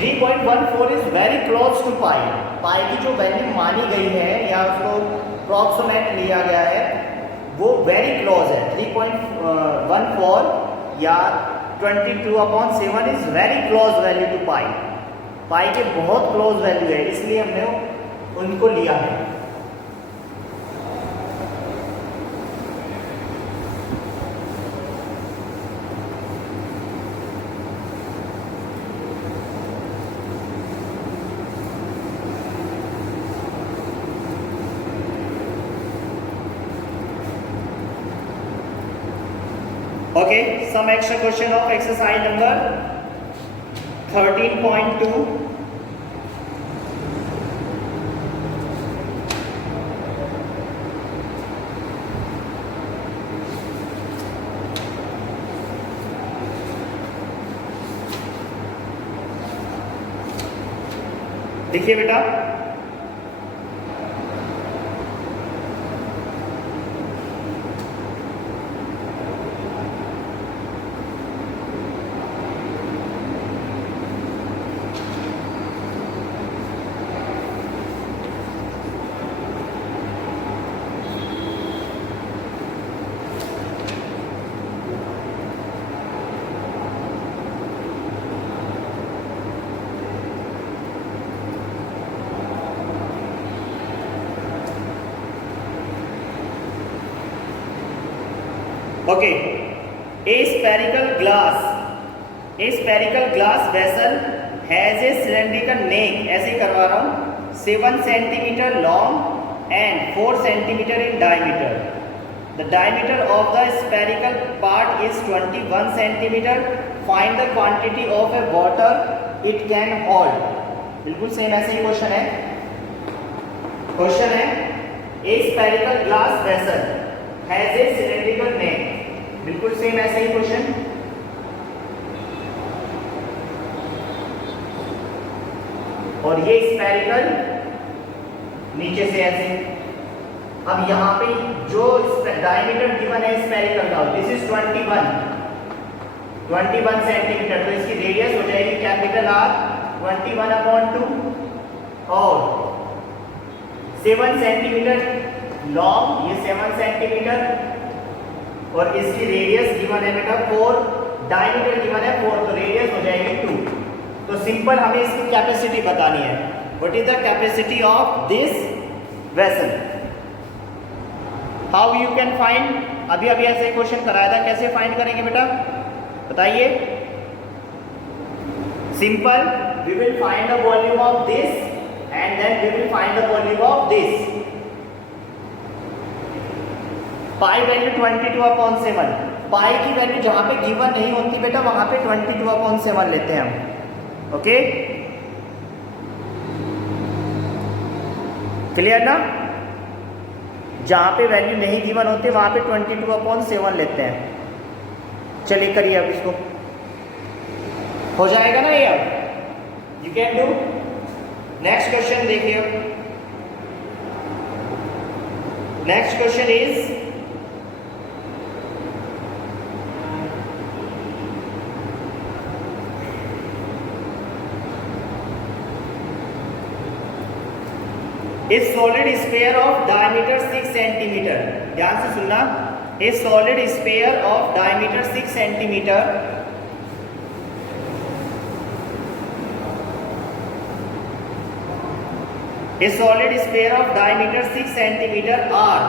3.14 is very close to pi. पाई की जो value मानी गई है या उसको अप्रॉक्सीमेट लिया गया है वो वेरी क्लोज है। 3.14 या 22/7 is very close value to pi. Pi के बहुत क्लोज वैल्यू है, इसलिए हमने उनको लिया है। Okay, some extra question of exercise number 13.2. देखिए बेटा, okay, a spherical glass vessel has a cylindrical neck, ऐसे ही करवा रहा हूँ, 7 centimeter long and 4 centimeter in diameter. The diameter of the spherical part is 21 centimeter. Find the quantity of a water it can hold. बिल्कुल same ऐसे ही question है। Question है a spherical glass vessel has a cylindrical neck. बिल्कुल same ऐसे ही question. और ये spherical नीचे से ऐसे। अब यहाँ पे जो डायमीटर गिवन है स्फेरिकल का, दिस इज 21 सेंटीमीटर, तो इसकी रेडियस हो जाएगी कैपिटल R 21/2 और 7 सेंटीमीटर लॉन्ग, ये 7 सेंटीमीटर और इसकी रेडियस गिवन है बेटा 4, डायमीटर गिवन है 4, तो रेडियस हो जाएगी 2। तो सिंपल हमें इसकी कैपेसिटी बतानी है। What is the capacity of this vessel? How you can find? अभी ऐसे क्वेश्चन कराया था, कैसे फाइंड करेंगे बेटा बताइए? Simple, we will find the volume of this and then we will find the volume of this. Pi value 22/7। Pi की value जहां पे गिवन नहीं होती बेटा वहां पे 22/7 लेते हैं हम। ओके, क्लियर ना? जहां पे वैल्यू नहीं गिवन होती वहां पे 22/7 लेते हैं। चलिए करिए अब इसको, हो जाएगा ना ये? अब you can do. Next question देखिए। Next question is a solid sphere of diameter 6 centimeter. ध्यान से सुनना, a solid sphere of diameter 6 centimeter a solid sphere of diameter 6 centimeter are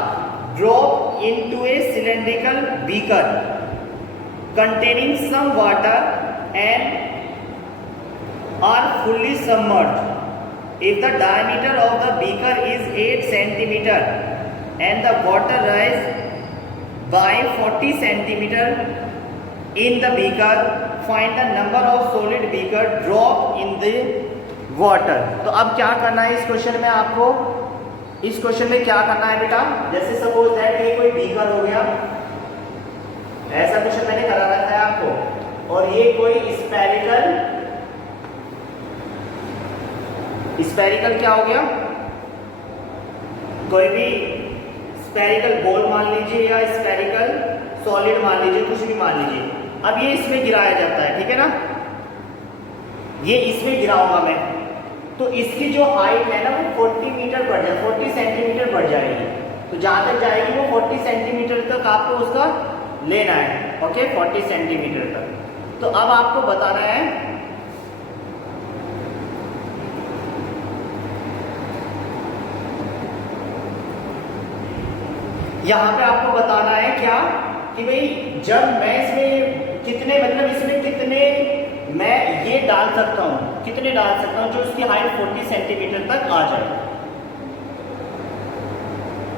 dropped into a cylindrical beaker containing some water and are fully submerged. If the diameter of the beaker is 8 centimeter and the water rise by 40 centimeter in the beaker, find the number of solid beaker drop in the water. तो अब क्या करना है इस question में आपको? इस question में क्या करना है बेटा? जैसे सपोज दैट ये कोई बीकर हो गया, ऐसा क्वेश्चन मैंने करा रखा है आपको, और ये कोई स्फेरिकल क्या हो गया? कोई भी स्फेरिकल बॉल मान लीजिए या स्फेरिकल सॉलिड मान लीजिए, कुछ भी मान लीजिए। अब ये इसमें गिराया जाता है, ठीक है ना? ये इसमें गिराऊंगा मैं, तो इसकी जो हाइट है ना वो 40 मीटर बढ़ जाए, 40 सेंटीमीटर बढ़ जाएगी। तो जहाँ तक जाएगी वो 40 सेंटीमीटर तक आपको उसका लेना है। ओके, 40 सेंटीमीटर तक। तो अब आपको बताना है यहाँ पे आपको बताना है क्या कि भाई जब मैं इसमें कितने, मतलब इसमें कितने मैं ये डाल सकता हूँ, कितने डाल सकता हूँ जो उसकी हाइट 40 सेंटीमीटर तक आ जाए।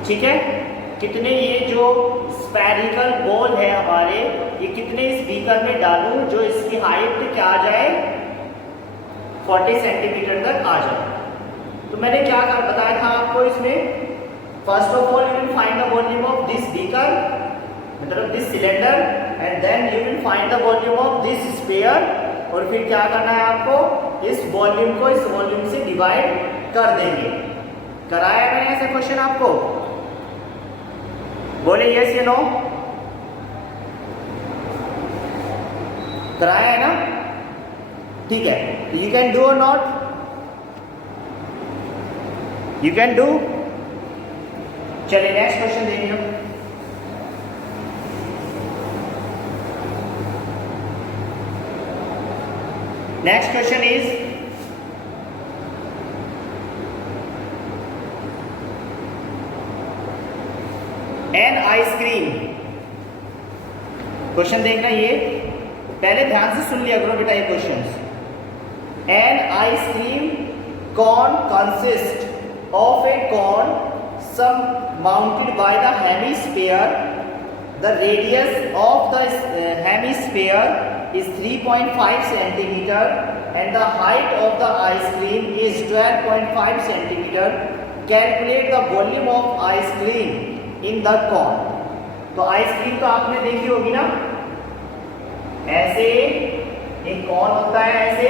ठीक है, कितने ये जो स्फेरिकल बॉल है हमारे, ये कितने इस बीकर में डालूं जो इसकी हाइट क्या आ जाए, 40 सेंटीमीटर तक आ जाए। तो मैंने क्या बताया था आपको इसमें, first of all you will find the volume of this beaker, मतलब this cylinder, and then you will find the volume of this sphere, और फिर क्या करना है आपको, इस वॉल्यूम को इस वॉल्यूम से डिवाइड कर देंगे। कराया मैंने ऐसे क्वेश्चन आपको? बोले यस या नो? कराया है ना? ठीक है, यू कैन डू और नॉट? You can do. चलिए नेक्स्ट क्वेश्चन देखिए। Next question is, an ice cream. Question देखना, ये पहले ध्यान से सुन लिया करो बेटा ये questions. An ice cream cone consist of a cone some mounted by the hemisphere. The radius of the hemisphere is 3.5 centimeter and the height of the ice cream is 12.5 centimeter. Calculate the volume of ice cream in the cone. तो ice cream तो आपने देखी होगी ना, ऐसे एक cone होता है, ऐसे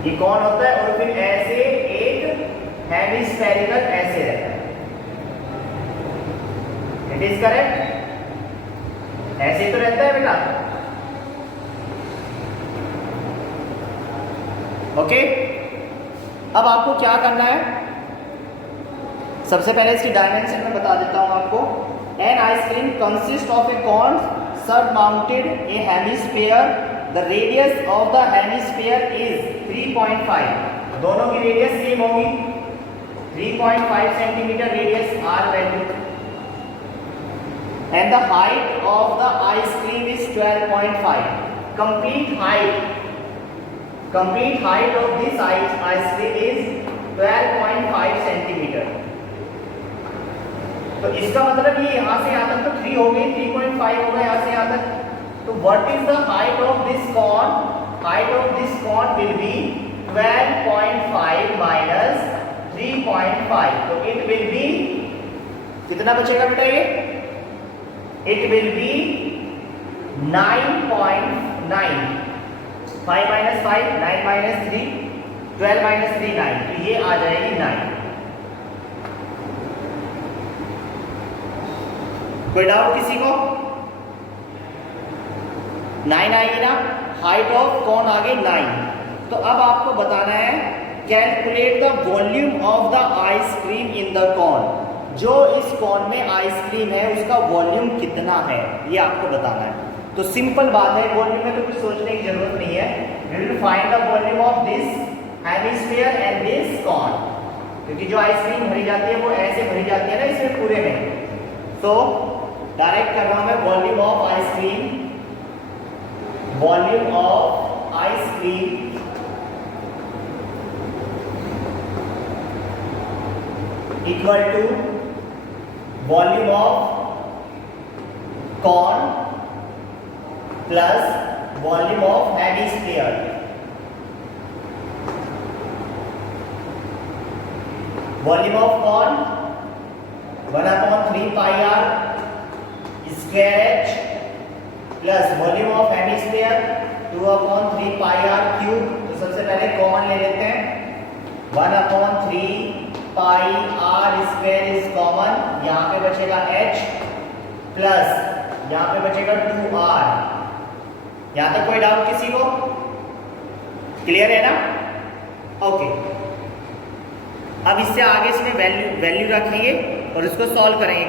ये कौन होता है, और फिर ऐसे एक हेमिस्फेरिकल ऐसे रहता है। इट इज करेक्ट, ऐसे तो रहता है बेटा। ओके, अब आपको क्या करना है, सबसे पहले इसकी डायमेंशन में बता देता हूं आपको। An ice cream consist of a cone surmounted a hemisphere. The radius of the hemisphere is 3.5. दोनों की रेडियस सेम होगी, 3.5 centimetre radius R value, and the height of the ice cream is 12.5. Complete height of this ice cream is 12.5 centimetre. तो इसका मतलब ये यहाँ से यहाँ तक तो 3 हो गई, 3.5 होगा यहाँ से यहाँ तक। तो what is the height of this cone? Height of this cone will be 12.5 minus 3.5. तो it will be, कितना बचेगा बेटा ये? It will be 9.9. 5 minus 5, 9 minus 3, 12 minus 3, 9. तो ये आ जाएगी 9। कोई डाउट किसी को? 9 आएगी ना, हाइट ऑफ कॉन आ गई 9। तो अब आपको बताना है calculate the volume of the ice cream in the cone. जो इस कॉन में आइसक्रीम है उसका वॉल्यूम कितना है ये आपको बताना है। तो सिंपल बात है, वॉल्यूम में तो कुछ सोचने की जरूरत नहीं है। We will find the volume of this hemisphere and this cone, क्योंकि जो आइसक्रीम भरी जाती है वो ऐसे भरी जाती है ना इसमें पूरे में। तो डायरेक्ट कर रहा हूं मैं, volume of ice cream, volume of ice cream equal to volume of cone plus volume of hemisphere. Volume of cone 1/3 pi r square h plus volume of hemisphere 2/3 pi r cube. तो सबसे पहले common ले लेते हैं, 1/3 pi r square is common, यहाँ पे बचेगा h plus यहाँ पे बचेगा 2r। यहाँ तक कोई डाउट किसी को? क्लियर है ना? ओके, अब इससे आगे इसमें वैल्यू रखेंगे और इसको सॉल्व करेंगे।